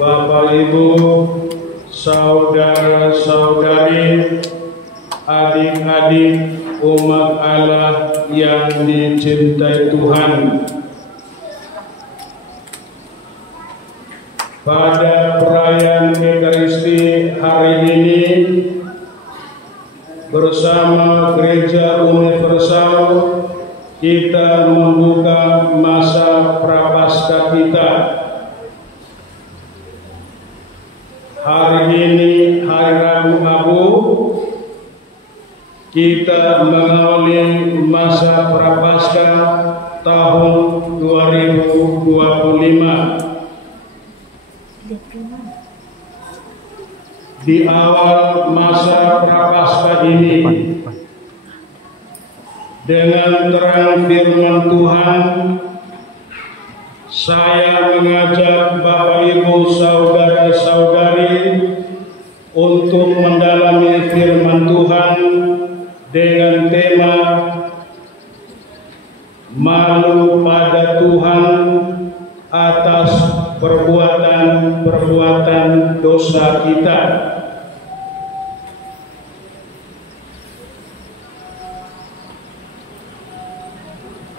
Bapak Ibu, saudara-saudari, adik-adik umat Allah yang dicintai Tuhan. Pada perayaan Ekaristi hari ini bersama Gereja Universal kita membuka masa Prapaskah kita. Hari ini hari Rabu Abu, kita mengawali masa Prapaskah tahun 2025. Di awal masa Prapaskah ini, dengan terang firman Tuhan, saya mengajak Bapak Ibu saudara-saudari untuk mendalami firman Tuhan dengan tema malu pada Tuhan atas perbuatan dosa kita.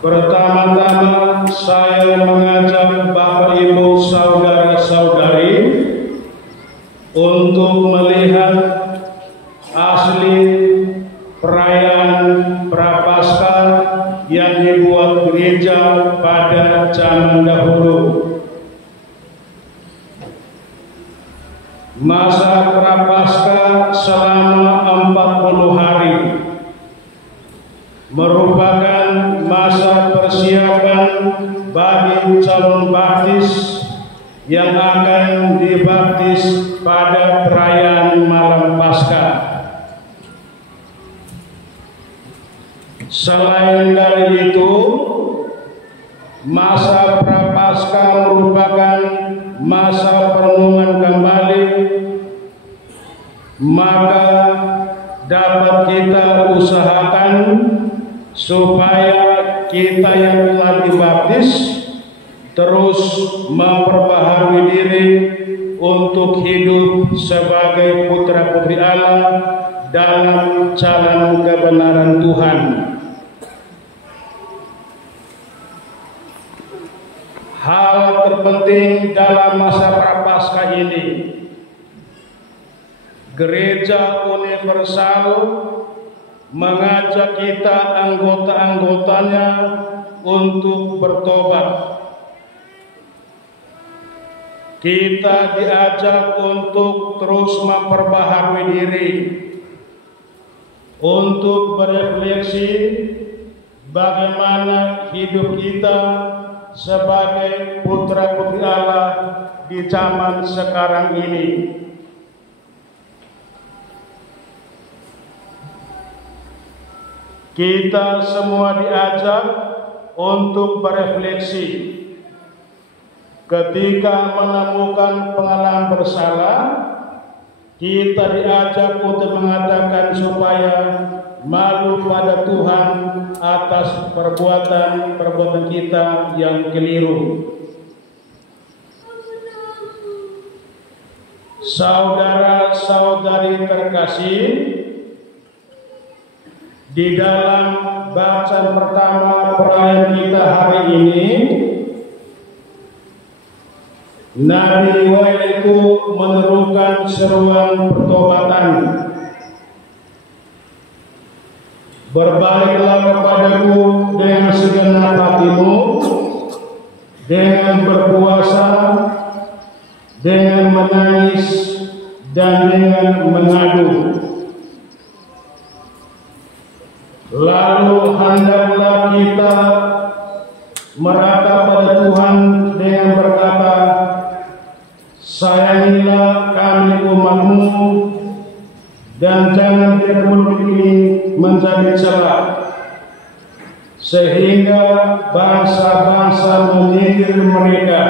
Pertama-tama saya mengajak Bapak Ibu saudara-saudari untuk melihat asli perayaan Prapaskah yang dibuat gereja pada zaman dahulu. Masa Prapaskah selama 40 hari merupakan masa persiapan bagi calon baptis yang akan dibaptis pada perayaan malam Paskah. Selain dari itu, masa Prapaskah merupakan masa perenungan kembali, maka dapat kita usahakan supaya kita yang telah dibaptis terus memperbaharui diri untuk hidup sebagai putra-putri Allah dalam jalan kebenaran Tuhan. Hal terpenting dalam masa Prapaskah ini, Gereja Universal mengajak kita anggota-anggotanya untuk bertobat. Kita diajak untuk terus memperbaharui diri, untuk berefleksi bagaimana hidup kita sebagai putra-putri Allah di zaman sekarang ini. Kita semua diajak untuk berefleksi. Ketika menemukan pengalaman bersalah, kita diajak untuk mengatakan supaya malu pada Tuhan atas perbuatan kita yang keliru. Saudara-saudari terkasih, di dalam bacaan pertama perayaan kita hari ini, Nabi Yoel itu menerukan seruan pertobatan. Berbaliklah kepadaku dengan segenap hatimu, dengan berpuasa, dengan menangis, dan dengan mengadu. Lalu hendaklah kita meratap pada Tuhan dengan berkata, sayangilah kami umat-Mu, dan jangan biarkan mulut ini menjadi celah, sehingga bangsa-bangsa menyindir mereka.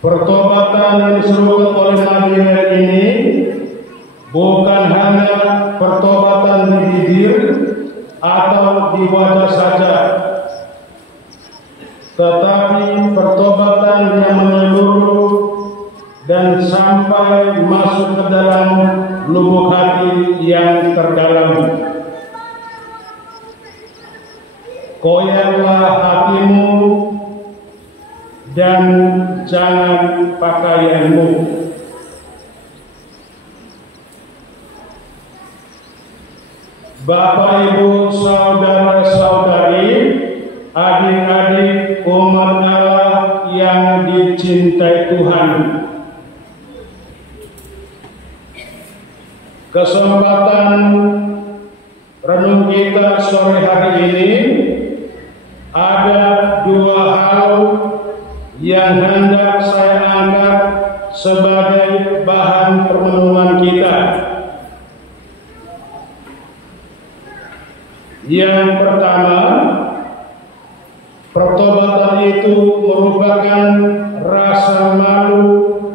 Pertobatan yang diserukan oleh Nabi Yoel ini bukan hanya pertobatan di bibir atau di wajah saja, tetapi pertobatan sampai masuk ke dalam lubuk hati yang terdalam. Koyaklah hatimu dan jangan pakaianmu. Bapak, Ibu, saudara-saudari, adik-adik umat Allah yang dicintai Tuhan, kesempatan renung kita sore hari ini ada dua hal yang hendak saya angkat sebagai bahan perenungan kita. Yang pertama, pertobatan itu merupakan rasa malu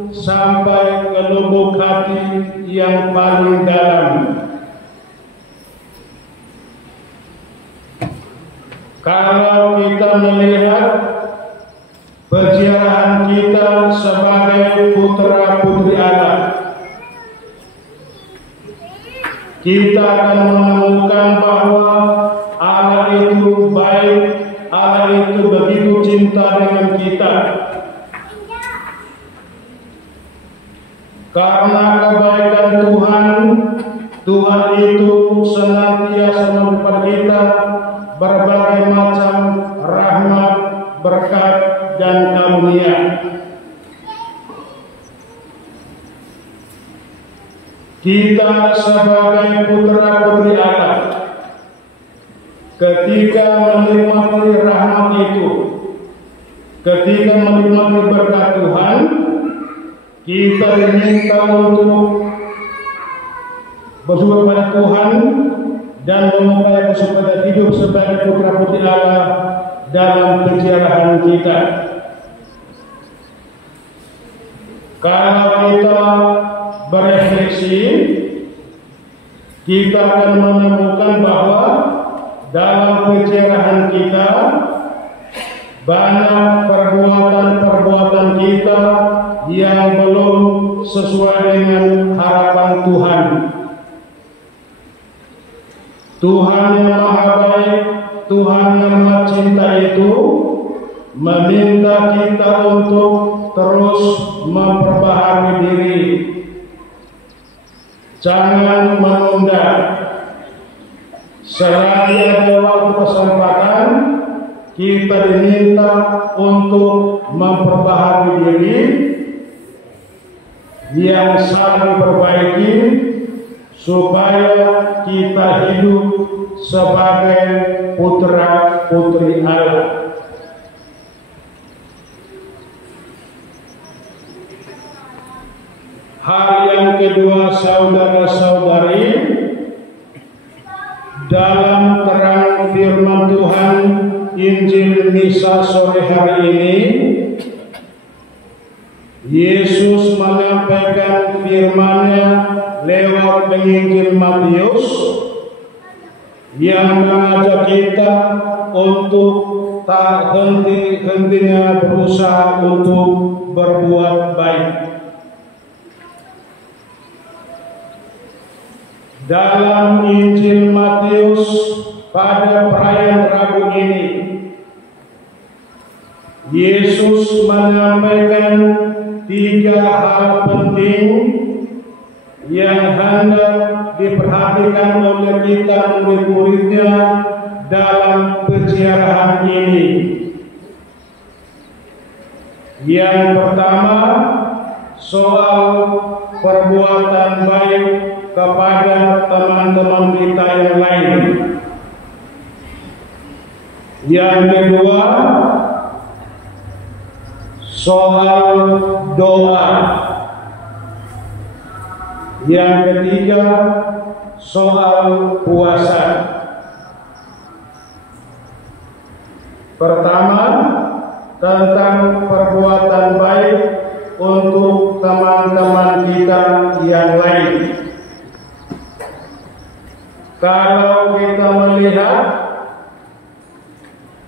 sampai ke lubuk hati yang paling dalam. Kalau kita melihat peziarahan kita sebagai putra-putri Allah, kita akan menemukan bahwa Allah itu baik, Allah itu begitu cinta dengan kita. Karena kebaikan Tuhan, Tuhan itu senantiasa memberi kita berbagai macam rahmat, berkat, dan karunia. Kita sebagai putra-putri Allah, ketika menikmati rahmat itu, ketika menikmati berkat Tuhan, kita diminta untuk bersyukur pada Tuhan dan mengupayakan supaya hidup sebagai putra-putri Allah dalam peziarahan kita. Kalau kita berefleksi, kita akan menemukan bahwa dalam peziarahan kita banyak perbuatan-perbuatan kita yang belum sesuai dengan harapan Tuhan. Tuhan yang Maha Baik, Tuhan yang Maha Cinta itu meminta kita untuk terus memperbaharui diri. Jangan menunda. Selagi ada waktu kesempatan, kita diminta untuk memperbaharui diri yang saling perbaiki supaya kita hidup sebagai putra-putri Allah. Hal yang kedua, saudara-saudari, dalam terang firman Tuhan Injil Misa sore hari ini, Yesus menyampaikan firman-Nya lewat penginjil Matius yang mengajak kita untuk tak henti-hentinya berusaha untuk berbuat baik. Dalam Injil Matius pada perayaan Rabu ini, Yesus menyampaikan 3 hal penting yang hendak diperhatikan oleh kita murid-muridnya dalam peziarahan ini. Yang pertama, soal perbuatan baik kepada teman-teman kita yang lain. Yang kedua, soal doa. Yang ketiga, soal puasa. Pertama, tentang perbuatan baik untuk teman-teman kita yang lain. Kalau kita melihat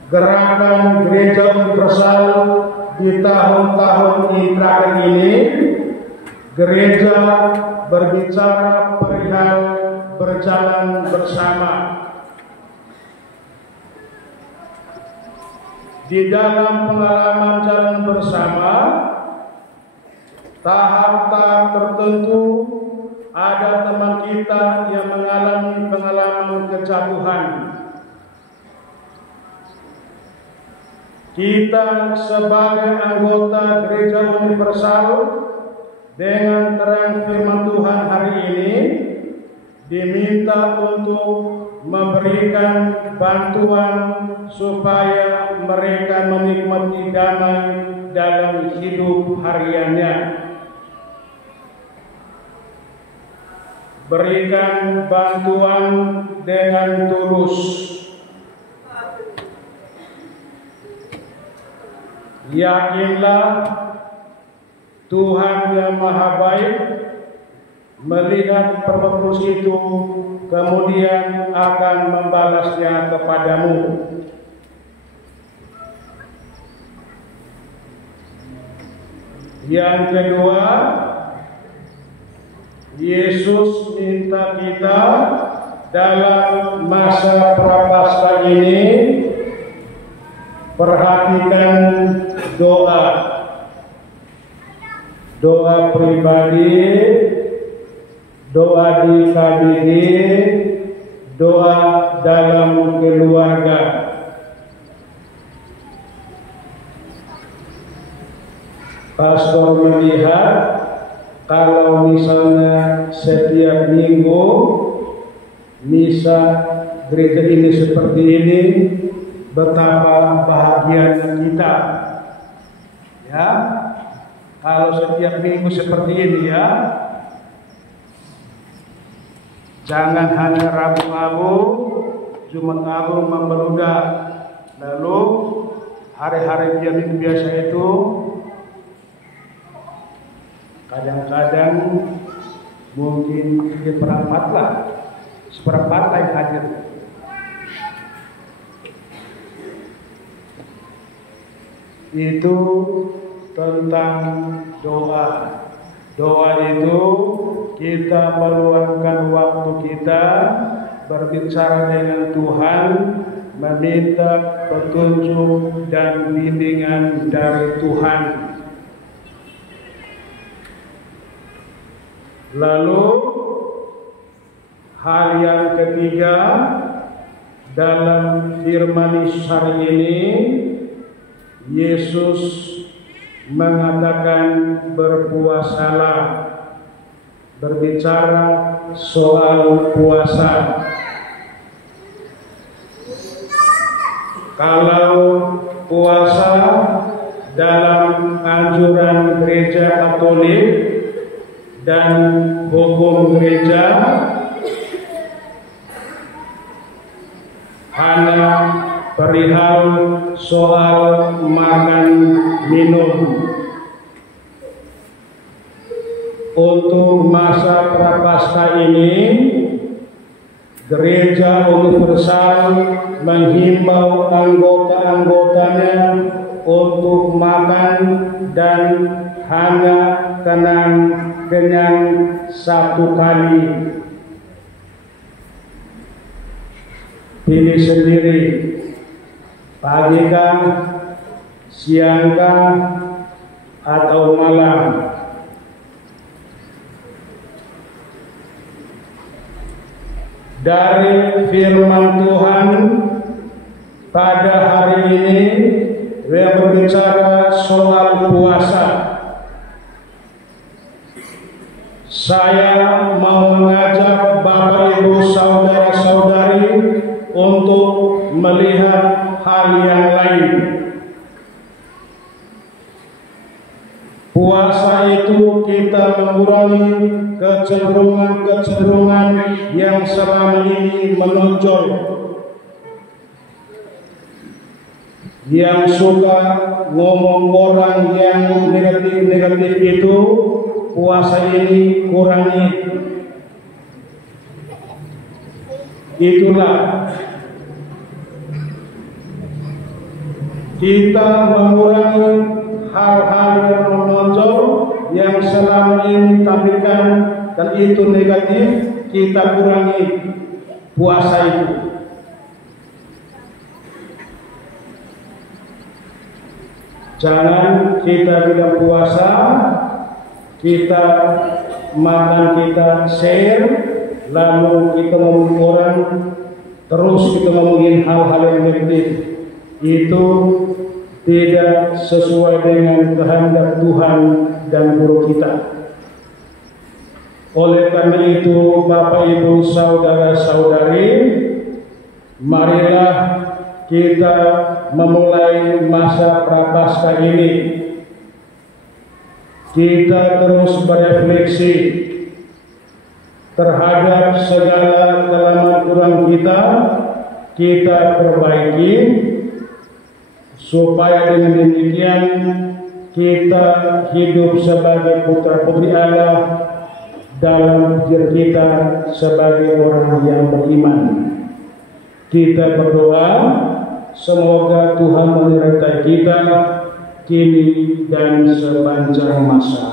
gerakan Gereja Universal di tahun-tahun terakhir ini, gereja berbicara perihal berjalan bersama. Di dalam pengalaman jalan bersama, tahap-tahap tertentu ada teman kita yang mengalami pengalaman kejatuhan. Kita sebagai anggota Gereja Universal dengan terang firman Tuhan hari ini diminta untuk memberikan bantuan supaya mereka menikmati damai dalam hidup hariannya. Berikan bantuan dengan tulus. Yakinlah Tuhan yang Maha Baik melihat perbuatan itu, kemudian akan membalasnya kepadamu. Yang kedua, Yesus minta kita dalam masa prapaskah ini perhatikan doa pribadi, doa di KBG, doa dalam keluarga. Pastor melihat kalau misalnya setiap minggu misa gereja ini seperti ini, betapa bahagianya kita. Ya, kalau setiap minggu seperti ini ya, jangan hanya Rabu Agung, Jumat Agung membeludak, lalu hari-hari biasa itu kadang-kadang mungkin seperempat yang hadir. Itu tentang doa. Doa itu kita meluangkan waktu kita berbicara dengan Tuhan, meminta petunjuk dan bimbingan dari Tuhan. Lalu hal yang ketiga dalam firman hari ini, Yesus mengatakan berpuasalah, berbicara soal puasa. Kalau puasa dalam anjuran Gereja Katolik dan hukum gereja hanya perihal soal makan minum. Untuk masa prapaskah ini, Gereja Universal menghimbau anggota-anggotanya untuk makan dan hanya kenyang satu kali. Pilih sendiri, pagi kah, siang kah, atau malam. Dari firman Tuhan pada hari ini yang berbicara soal puasa, saya mau mengajak Bapak Ibu saudara-saudari untuk melihat hal yang lain. Puasa itu kita mengurangi kecenderungan yang selama ini menonjol, yang suka ngomong orang yang negatif itu. Puasa ini kurangi. Itulah kita mengurangi hal-hal yang menonjol yang selama ini tampilkan dan itu negatif, kita kurangi puasa itu. Jangan kita bilang puasa, kita makan, kita share, lalu kita ngomong orang, terus kita ngomongin hal-hal yang negatif. Itu tidak sesuai dengan kehendak Tuhan dan guru kita. Oleh karena itu, Bapak Ibu saudara-saudari, marilah kita memulai masa Prapaskah ini. Kita terus berefleksi terhadap segala kelemahan kurang kita perbaiki, supaya dengan demikian kita hidup sebagai putra-putri Allah dalam diri kita sebagai orang yang beriman. Kita berdoa, semoga Tuhan menyertai kita kini dan sepanjang masa.